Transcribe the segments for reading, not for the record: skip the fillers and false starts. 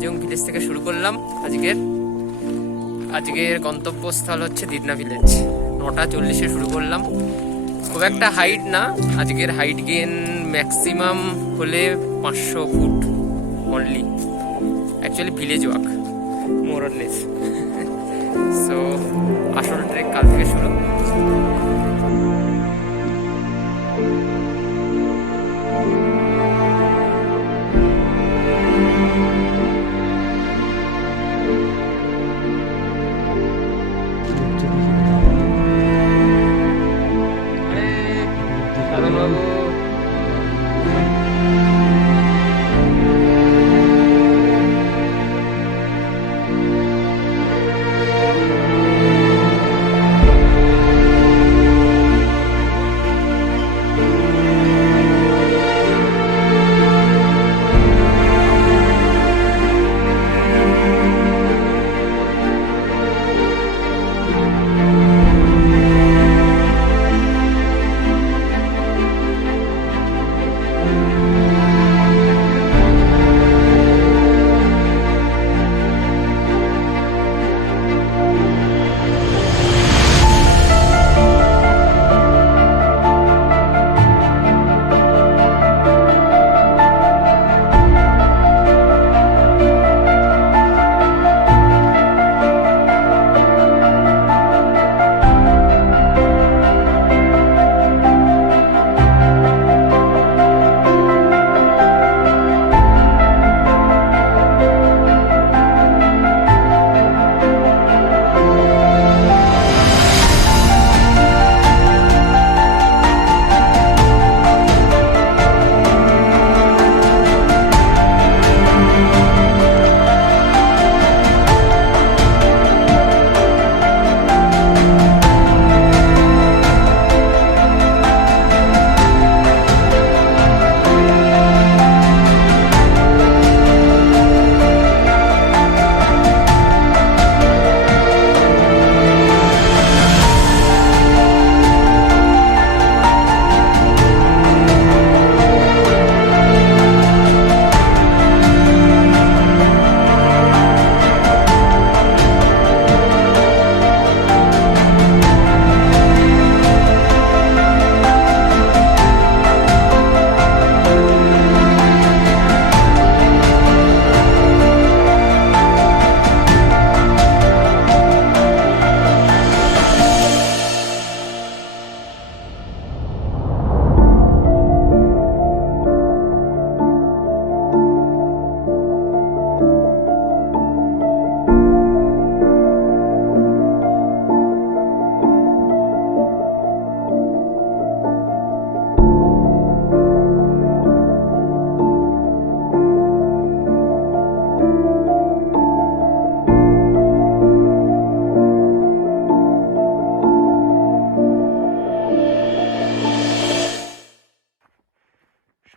মহাজন village থেকে শুরু করলাম। আজকের গন্তব্যস্থল হচ্ছে দিদনা ভিলেজ। 9:40-এ শুরু করলাম। খুব একটা হাইট না, আজকের হাইট গেন ম্যাক্সিমাম হলে 500 foot only. Actually village walk more or less. So আসল ট্রেক কাল থেকে শুরু।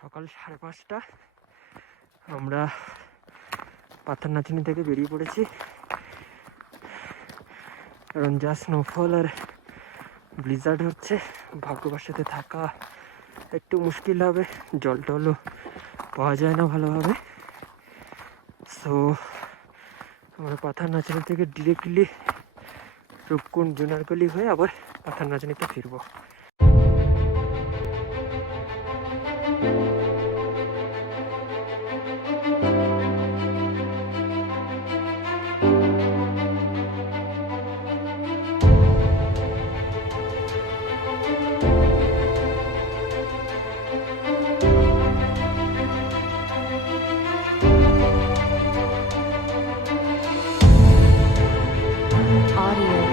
সকাল 5:30 আমরা পাথর নাচনি থেকে বেরিয়ে পড়েছি, কারণ যা স্নোফল আর ব্লিজার্ড হচ্ছে, ভাগ্যবশত থাকা একটু মুশকিল হবে, জল টলও পাওয়া যায় না ভালোভাবে। সো আমরা পাথর নাচনি থেকে ডিরেক্টলি রূপকুণ্ড জুনারগলি হয়ে আবার পাথর নাচনিতে ফিরবো। Audio